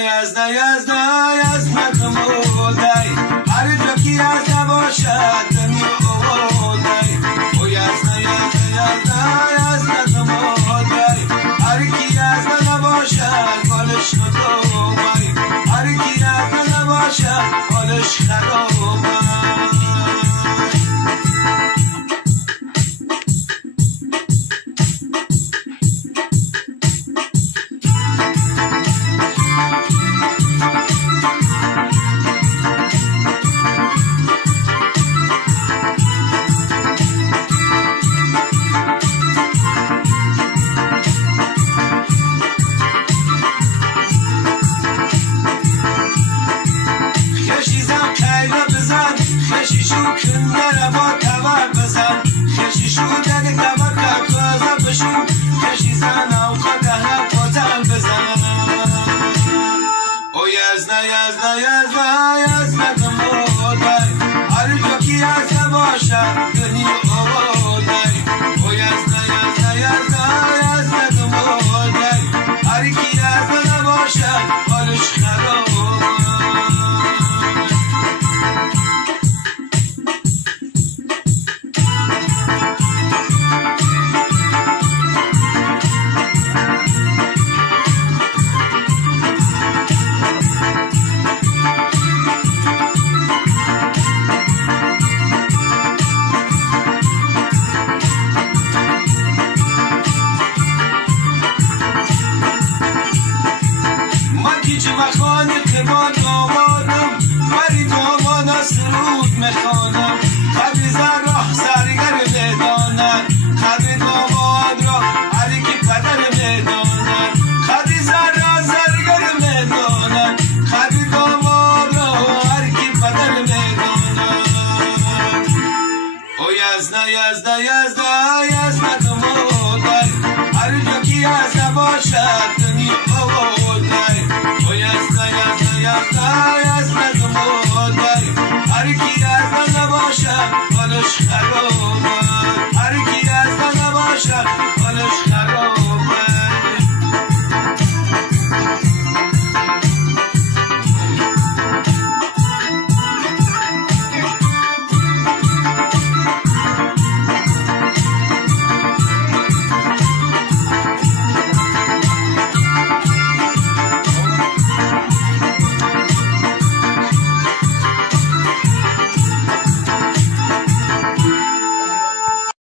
یزده یزده یزده کمودای هر جا کی یزده باشد دمی اوودای او یزده یزده یزده یزده کمودای هر کی یزده نباشد حالش خرابای هر کی یزده نباشد حالش خرابای خشیشو کنده با تبر بزن خشیشو دگ تبر که کازه بشو خشیزن اوقات